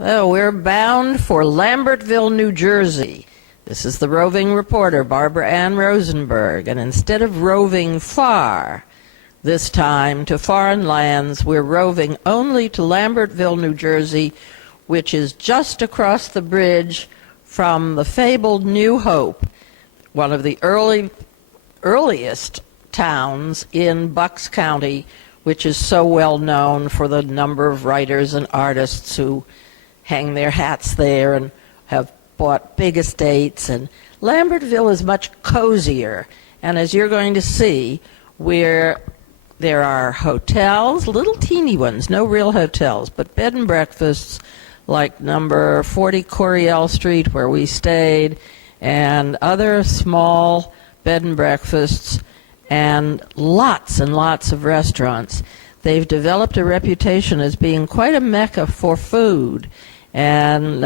Oh, we're bound for Lambertville, New Jersey. This is the roving reporter, Barbara Ann Rosenberg, and instead of roving far, this time to foreign lands, we're roving only to Lambertville, New Jersey, which is just across the bridge from the fabled New Hope, one of the earliest towns in Bucks County, which is so well known for the number of writers and artists who hang their hats there and have bought big estates. And Lambertville is much cozier, and as you're going to see, where there are hotels, little teeny ones, no real hotels, but bed and breakfasts like number 40 Coriel Street where we stayed, and other small bed and breakfasts, and lots of restaurants. They've developed a reputation as being quite a mecca for food. And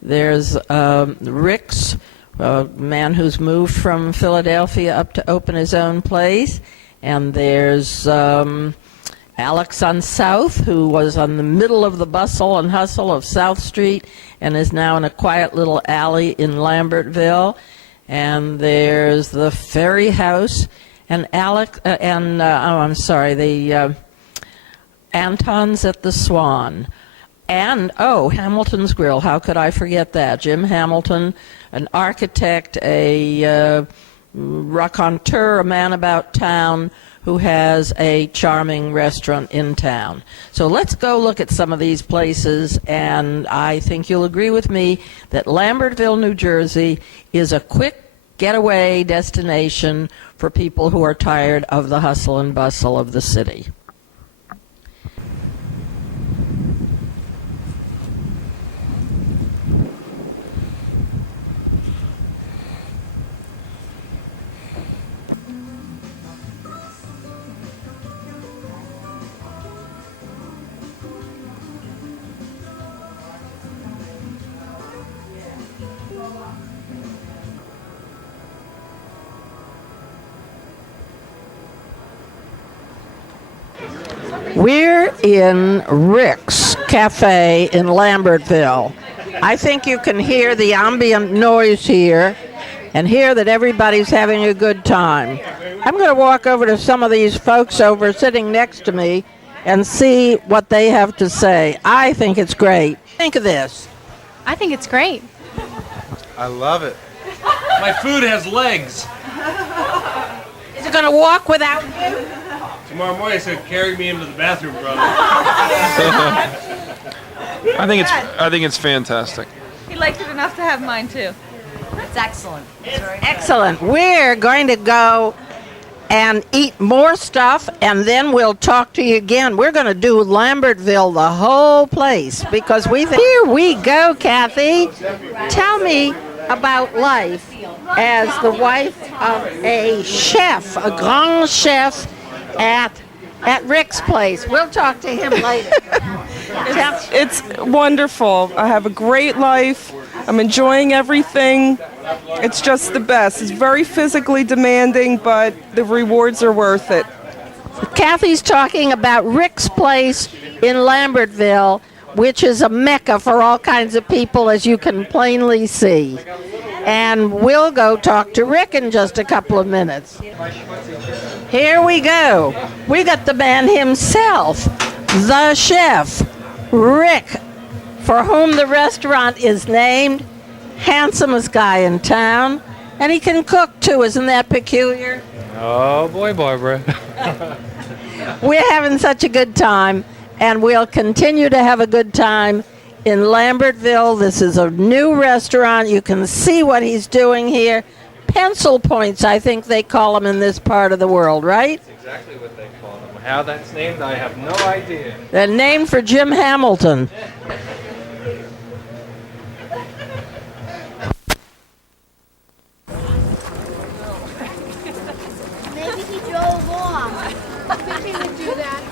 there's Rick's, a man who's moved from Philadelphia up to open his own place. And there's Alex on South, who was on the middle of the bustle and hustle of South Street and is now in a quiet little alley in Lambertville. And there's the Ferry House, and the Anton's at the Swan. And, Hamilton's Grill, how could I forget that? Jim Hamilton, an architect, a raconteur, a man about town, who has a charming restaurant in town. So let's go look at some of these places, and I think you'll agree with me that Lambertville, New Jersey is a quick getaway destination for people who are tired of the hustle and bustle of the city. We're in Rick's Cafe in Lambertville. I think you can hear the ambient noise here and hear that everybody's having a good time. I'm going to walk over to some of these folks over sitting next to me and see what they have to say. I think it's great. Think of this. I think it's great. I love it. My food has legs. Is it going to walk without you? Tomorrow morning, so carry me into the bathroom, brother. I think it's fantastic. He liked it enough to have mine too. It's excellent. It's very Excellent. We're going to go and eat more stuff, and then we'll talk to you again. We're going to do Lambertville, the whole place, because here we go, Kathy. Tell me about life as the wife of a chef, a grand chef at Rick's place. We'll talk to him later. It's wonderful. I have a great life. I'm enjoying everything. It's just the best. It's very physically demanding, but the rewards are worth it. Kathy's talking about Rick's place in Lambertville, which is a mecca for all kinds of people, as you can plainly see. And we'll go talk to Rick in just a couple of minutes. Here we go. We got the man himself, the chef, Rick, for whom the restaurant is named, handsomest guy in town, and he can cook too. Isn't that peculiar? Oh boy, Barbara. We're having such a good time, and we'll continue to have a good time in Lambertville. This is a new restaurant. You can see what he's doing here. Pencil points, I think they call them in this part of the world, right? That's exactly what they call them. How that's named, I have no idea. They're named for Jim Hamilton. Maybe he drove off. I think he would do that.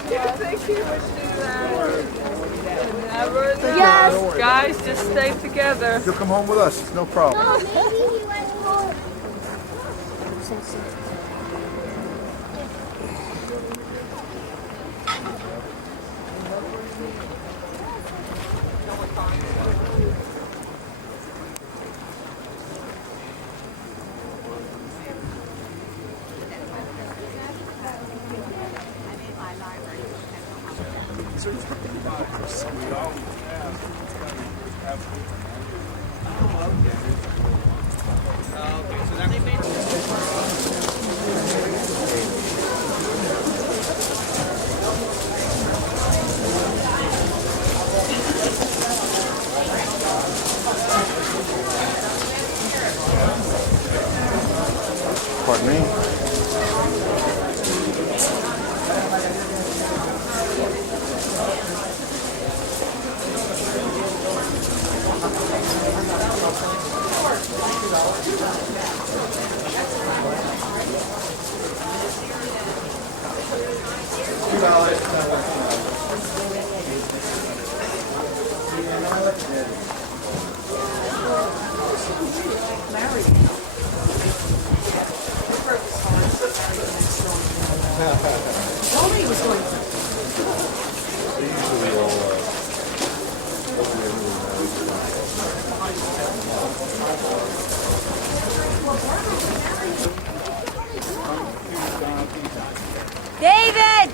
Yes. Guys, just stay together. You'll come home with us. It's no problem. No, maybe he went home. Pardon me? David!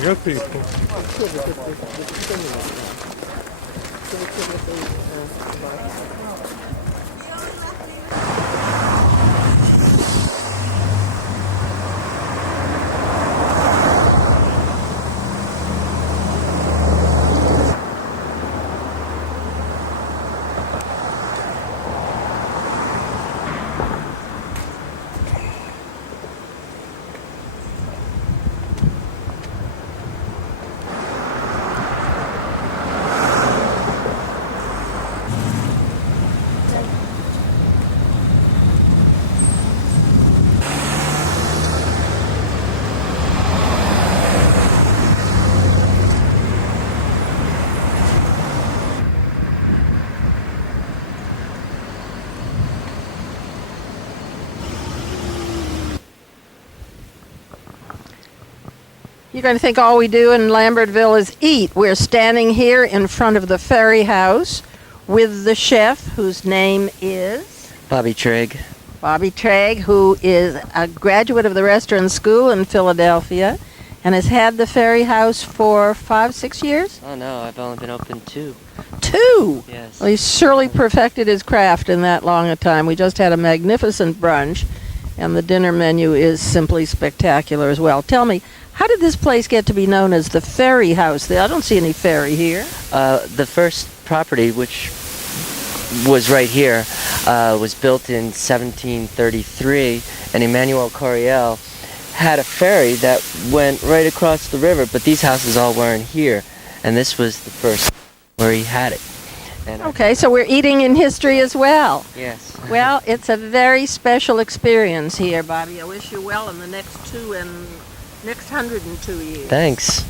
Good people. You're going to think all we do in Lambertville is eat. We're standing here in front of the Ferry House with the chef, whose name is Bobby Trigg. Bobby Trigg, who is a graduate of the restaurant school in Philadelphia and has had the Ferry House for 5-6 years? Oh no, I've only been open 2. 2? Yes. Well, he's surely perfected his craft in that long a time. We just had a magnificent brunch, and the dinner menu is simply spectacular as well. Tell me, how did this place get to be known as the Ferry House? I don't see any ferry here. The first property, which was right here, was built in 1733, and Emmanuel Coriel had a ferry that went right across the river, but these houses all weren't here, and this was the first where he had it. And Okay, so we're eating in history as well. yes. Well, it's a very special experience here, Bobby. I wish you well in the next 102 years. Thanks.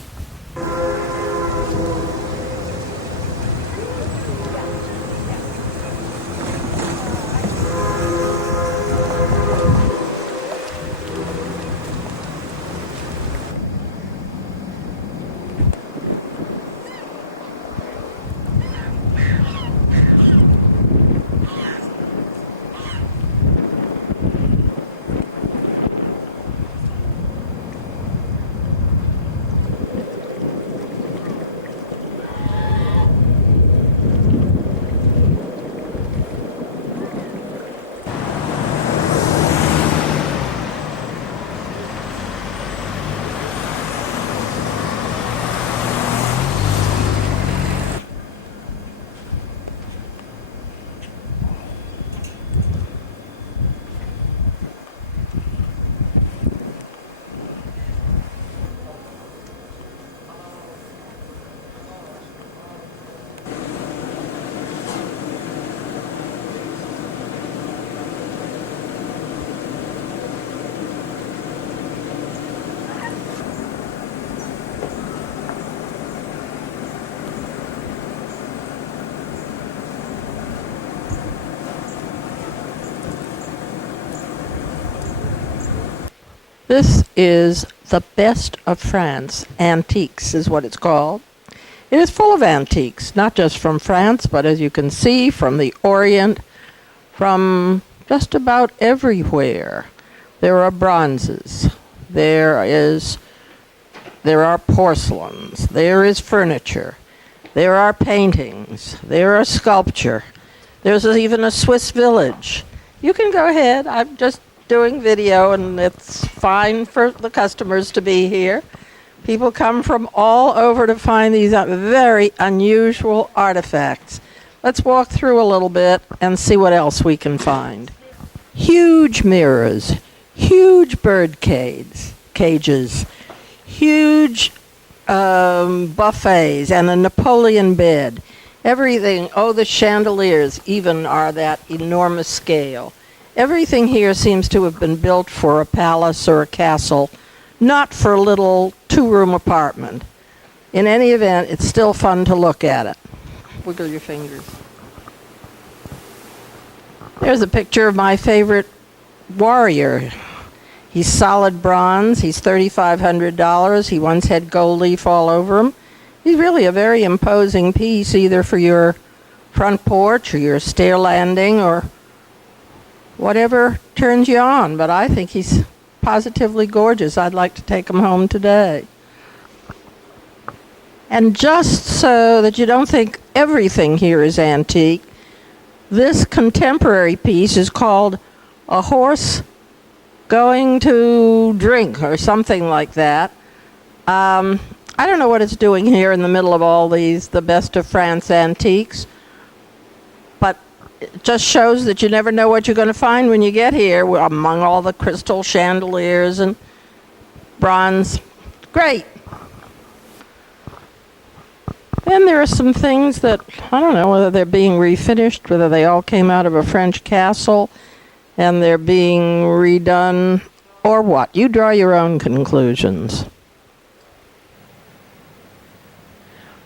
This is the Best of France Antiques is what it's called. It is full of antiques, not just from France, but as you can see, from the Orient, from just about everywhere. There are bronzes, there are porcelains, there is furniture, there are paintings, there are sculpture, there's even a Swiss village. You can go ahead, I'm just doing video and it's fine for the customers to be here. People come from all over to find these very unusual artifacts. Let's walk through a little bit and see what else we can find. Huge mirrors, huge bird cages, huge buffets, and a Napoleon bed. Everything, the chandeliers even are that enormous scale. Everything here seems to have been built for a palace or a castle, not for a little two-room apartment. In any event, it's still fun to look at it. Wiggle your fingers. There's a picture of my favorite warrior. He's solid bronze. He's $3,500. He once had gold leaf all over him. He's really a very imposing piece, either for your front porch or your stair landing or whatever turns you on. But I think he's positively gorgeous. I'd like to take him home today. And just so that you don't think everything here is antique, this contemporary piece is called A Horse Going to Drink or something like that. I don't know what it's doing here in the middle of all these, the Best of France antiques, but it just shows that you never know what you're going to find when you get here among all the crystal chandeliers and bronze. Great. Then there are some things that, I don't know whether they're being refinished, whether they all came out of a French castle and they're being redone, or what. You draw your own conclusions.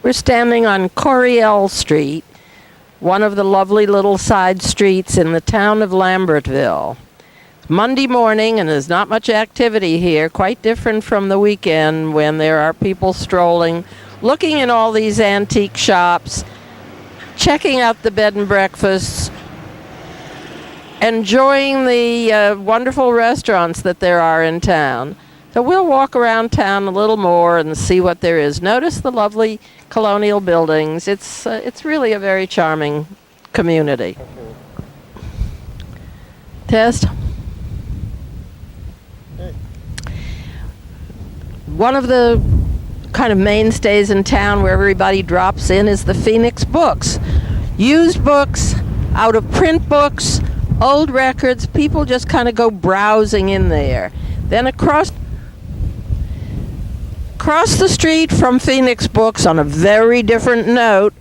We're standing on Coriel Street, one of the lovely little side streets in the town of Lambertville. It's Monday morning and there's not much activity here, quite different from the weekend when there are people strolling, looking in all these antique shops, checking out the bed and breakfasts, enjoying the wonderful restaurants that there are in town. So we'll walk around town a little more and see what there is. Notice the lovely colonial buildings. It's really a very charming community. Test. One of the kind of mainstays in town where everybody drops in is the Phoenix Books. Used books, out of print books, old records. People just kind of go browsing in there. Then across the street from Phoenix Books, on a very different note,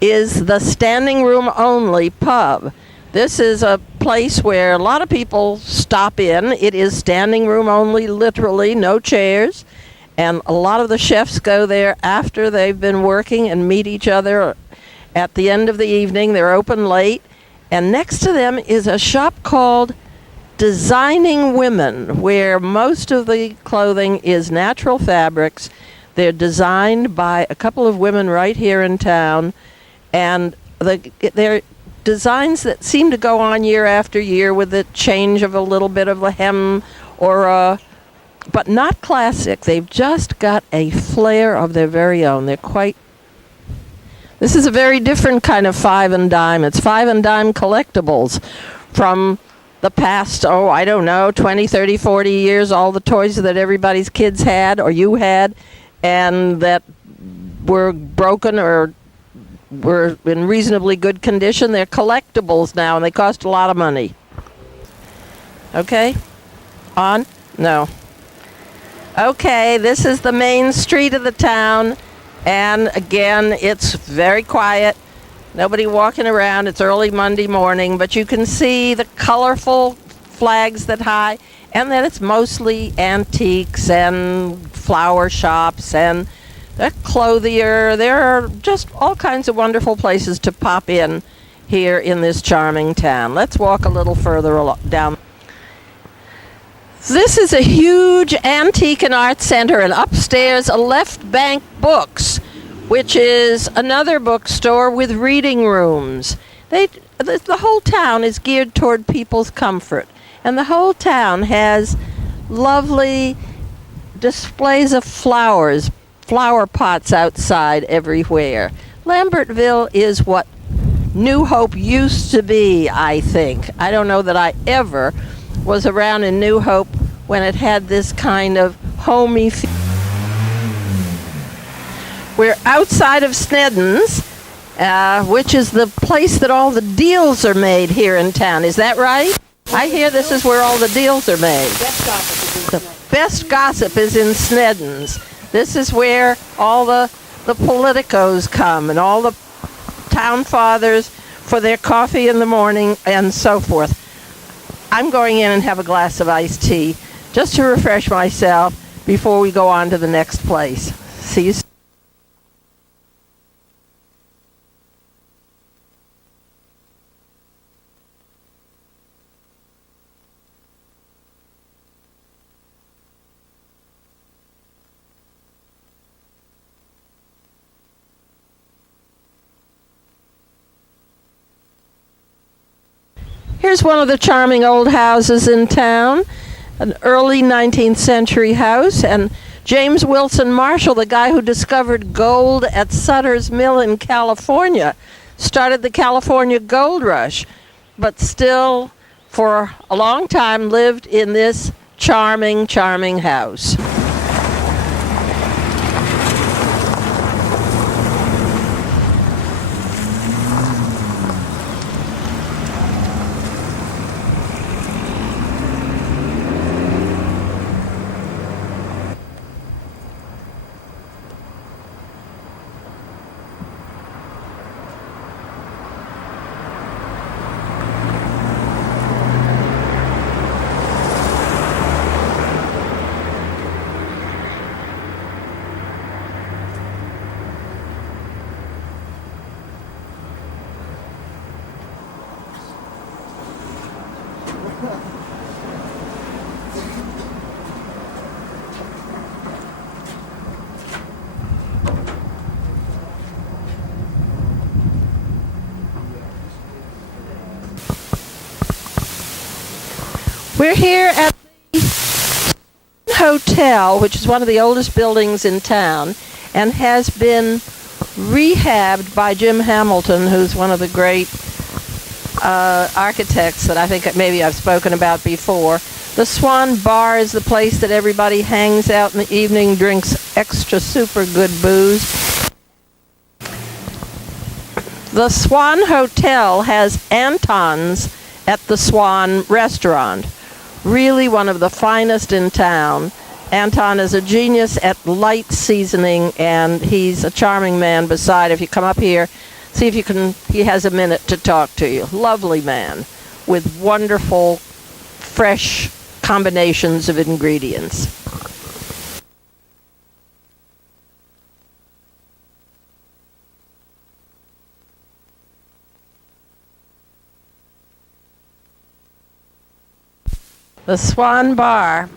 is the standing room only pub. This is a place where a lot of people stop in. It is standing room only, literally, no chairs. And a lot of the chefs go there after they've been working and meet each other at the end of the evening. They're open late. And next to them is a shop called Designing Women, where most of the clothing is natural fabrics. They're designed by a couple of women right here in town. And they're designs that seem to go on year after year with the change of a little bit of a hem or a... but not classic. They've just got a flair of their very own. They're quite... This is a very different kind of five and dime. It's five and dime collectibles from the past, 20, 30, 40 years, all the toys that everybody's kids had or you had and that were broken or were in reasonably good condition. They're collectibles now and they cost a lot of money. Okay? On? No. Okay, this is the main street of the town, and again, it's very quiet. Nobody walking around. It's early Monday morning, but you can see the colorful flags that high, and that it's mostly antiques and flower shops and a clothier. There are just all kinds of wonderful places to pop in here in this charming town. Let's walk a little further down. This is a huge antique and art center, and upstairs a Left Bank Books, which is another bookstore with reading rooms. The whole town is geared toward people's comfort, and the whole town has lovely displays of flowers, flower pots outside everywhere. Lambertville is what New Hope used to be, I think. I don't know that I ever was around in New Hope when it had this kind of homey feel. We're outside of Sneddon's, which is the place that all the deals are made here in town. Is that right? I hear this is where all the deals are made. The best gossip is in Sneddon's. This is where all the politicos come and all the town fathers for their coffee in the morning and so forth. I'm going in and have a glass of iced tea just to refresh myself before we go on to the next place. See you soon. Here's one of the charming old houses in town, an early 19th century house, and James Wilson Marshall, the guy who discovered gold at Sutter's Mill in California, started the California Gold Rush, but still for a long time lived in this charming, charming house. We're here at the hotel, which is one of the oldest buildings in town, and has been rehabbed by Jim Hamilton, who's one of the great architects that I think maybe I've spoken about before. The Swan Bar is the place that everybody hangs out in the evening, drinks extra super good booze. The Swan Hotel has Anton's at the Swan Restaurant. Really one of the finest in town. Anton is a genius at light seasoning, and he's a charming man beside. If you come up here, see if you can, he has a minute to talk to you. Lovely man with wonderful, fresh combinations of ingredients. The Swan Bar.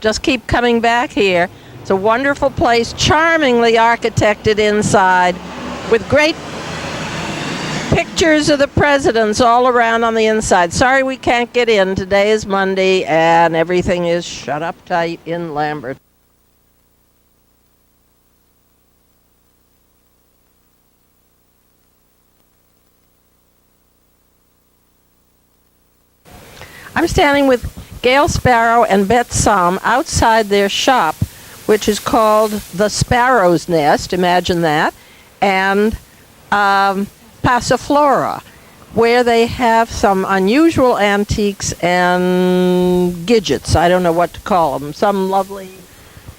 Just keep coming back here. It's a wonderful place, charmingly architected inside, with great pictures of the presidents all around on the inside. Sorry we can't get in. Today is Monday, and everything is shut up tight in Lambert. I'm standing with Gail Sparrow and Beth Somm outside their shop, which is called the Sparrow's Nest, imagine that, and Passiflora, where they have some unusual antiques and gadgets. I don't know what to call them. Some lovely...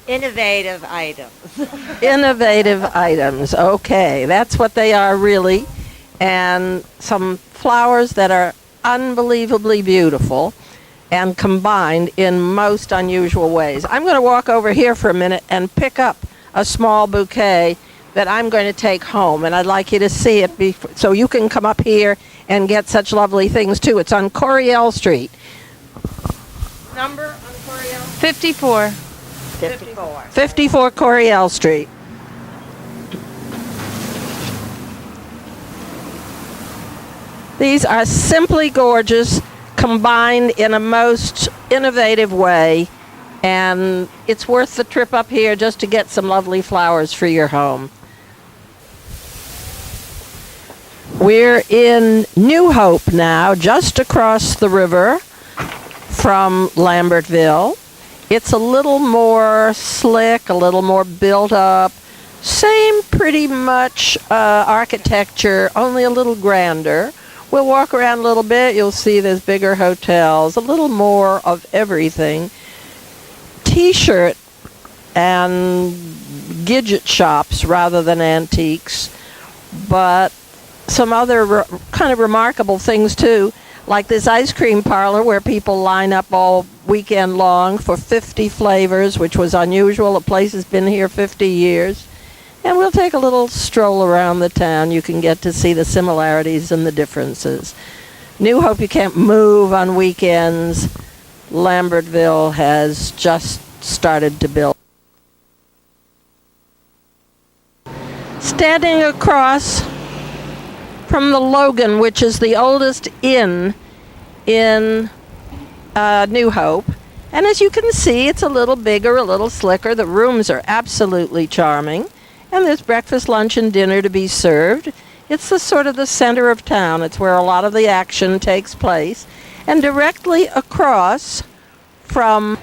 Innovative items. Innovative items. Okay, that's what they are really. And some flowers that are unbelievably beautiful and combined in most unusual ways. I'm going to walk over here for a minute and pick up a small bouquet that I'm going to take home, and I'd like you to see it so you can come up here and get such lovely things too. It's on Coriel Street. Number on Coriel? 54. 54. 54 Coriel Street. These are simply gorgeous, combined in a most innovative way, and it's worth the trip up here just to get some lovely flowers for your home. We're in New Hope now, just across the river from Lambertville. It's a little more slick, a little more built up, same pretty much architecture, only a little grander. We'll walk around a little bit. You'll see there's bigger hotels, a little more of everything. T-shirt and gadget shops rather than antiques, but some other kind of remarkable things too, like this ice cream parlor where people line up all weekend long for 50 flavors, which was unusual. The place has been here 50 years. And we'll take a little stroll around the town. You can get to see the similarities and the differences. New Hope, you can't move on weekends. Lambertville has just started to build. Standing across from the Logan, which is the oldest inn in New Hope. And as you can see, it's a little bigger, a little slicker. The rooms are absolutely charming. And there's breakfast, lunch, and dinner to be served. It's the sort of the center of town. It's where a lot of the action takes place. And directly across from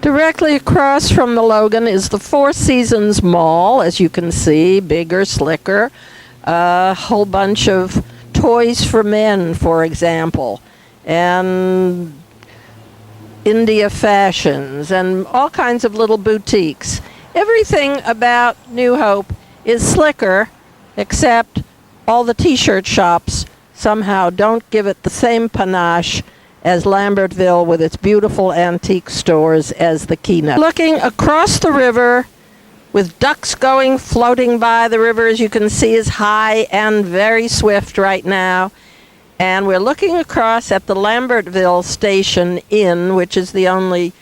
the Logan is the Four Seasons Mall, as you can see, bigger, slicker. A whole bunch of toys for men, for example, and India fashions and all kinds of little boutiques. Everything about New Hope is slicker, except all the T-shirt shops somehow don't give it the same panache as Lambertville with its beautiful antique stores as the keynote. Looking across the river with ducks floating by the river, as you can see, is high and very swift right now. And we're looking across at the Lambertville Station Inn, which is the only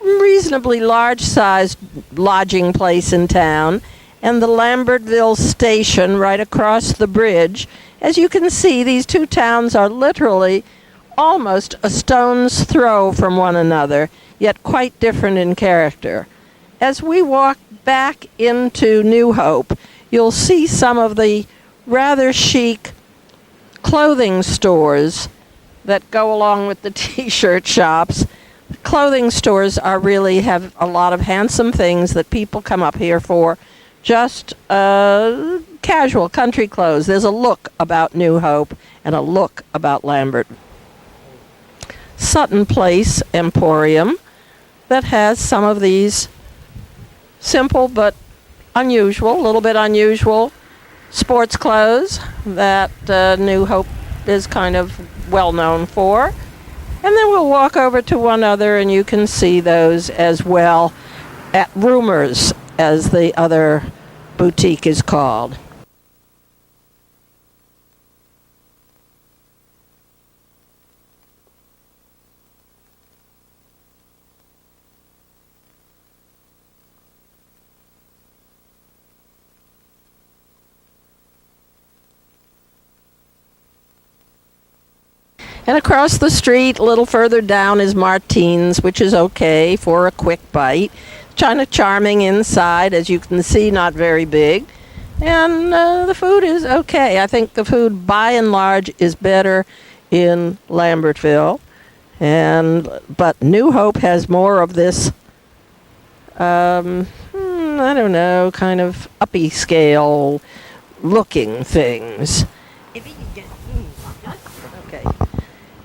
reasonably large-sized lodging place in town, and the Lambertville Station right across the bridge. As you can see, these two towns are literally almost a stone's throw from one another, yet quite different in character. As we walk back into New Hope, you'll see some of the rather chic clothing stores that go along with the T-shirt shops. The clothing stores really have a lot of handsome things that people come up here for. Just casual country clothes. There's a look about New Hope and a look about Lambert. Sutton Place Emporium that has some of these simple but unusual, a little bit unusual sports clothes that New Hope is kind of well known for. And then we'll walk over to one other and you can see those as well at Rumors, as the other boutique is called. And across the street, a little further down, is Martine's, which is okay for a quick bite. Kind of charming inside, as you can see, not very big. And the food is okay. I think the food, by and large, is better in Lambertville. But New Hope has more of this, I don't know, kind of uppy scale looking things. Okay.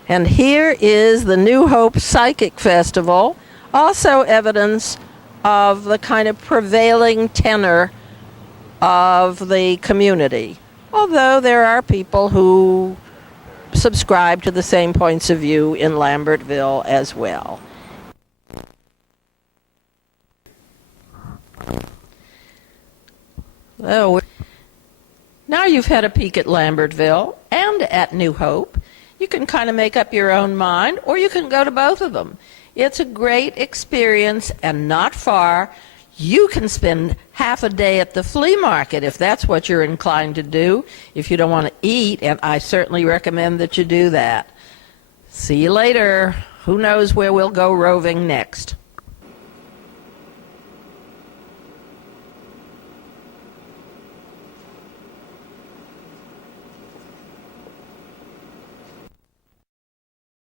And here is the New Hope Psychic Festival, also evidence of the kind of prevailing tenor of the community. Although there are people who subscribe to the same points of view in Lambertville as well. So, now you've had a peek at Lambertville and at New Hope. You can kind of make up your own mind, or you can go to both of them. It's a great experience and not far. You can spend half a day at the flea market if that's what you're inclined to do, if you don't want to eat, and I certainly recommend that you do that. See you later. Who knows where we'll go roving next?